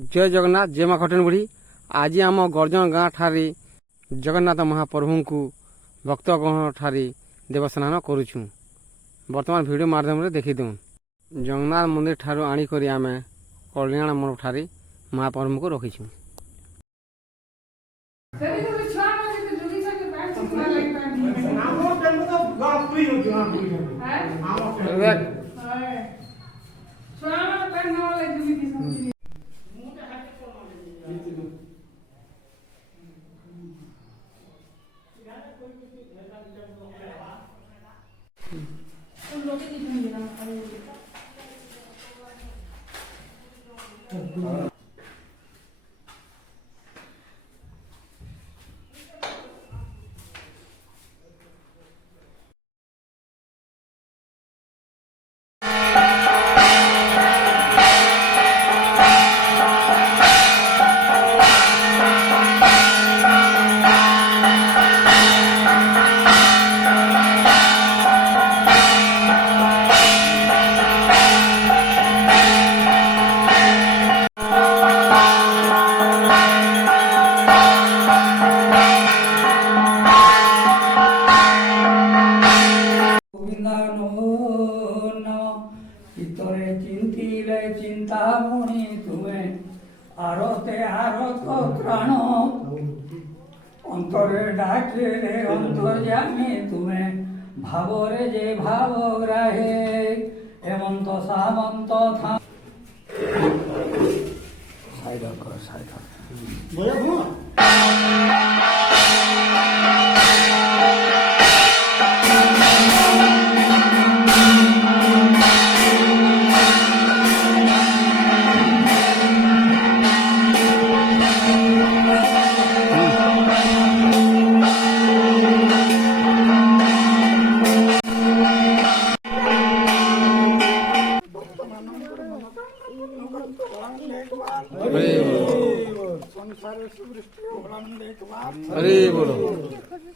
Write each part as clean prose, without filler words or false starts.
जय जगन्नाथ जय माँ खटन बुढ़ी। आज आम गर्जन गाँ ठारे जगन्नाथ महाप्रभु को भक्तगण ठारे देवस्नान करुचु। वर्तमान वीडियो माध्यम देखी दूँ जगन्नाथ मंदिर ठारू आनिक आम कल्याण मंडप ठारे महाप्रभु को रखीचु। চিন্তামণি তুমি আরতে আরত প্রাণ অন্তরে ডাকিলে অন্তর্যামী তুমি ভাবরে যে ভাব গ্রাহে হেমন্ত সামন্ত हरे बोलो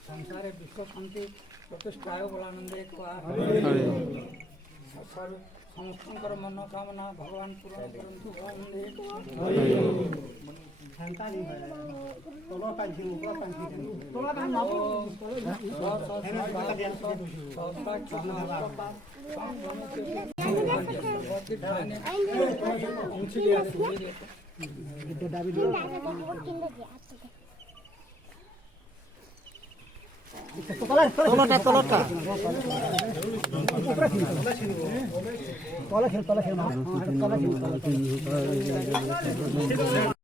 संसारे विश्व शांति प्रतिष्ठाय बलानंदे समस्त मनोकामना भगवान पूर्ण करंतु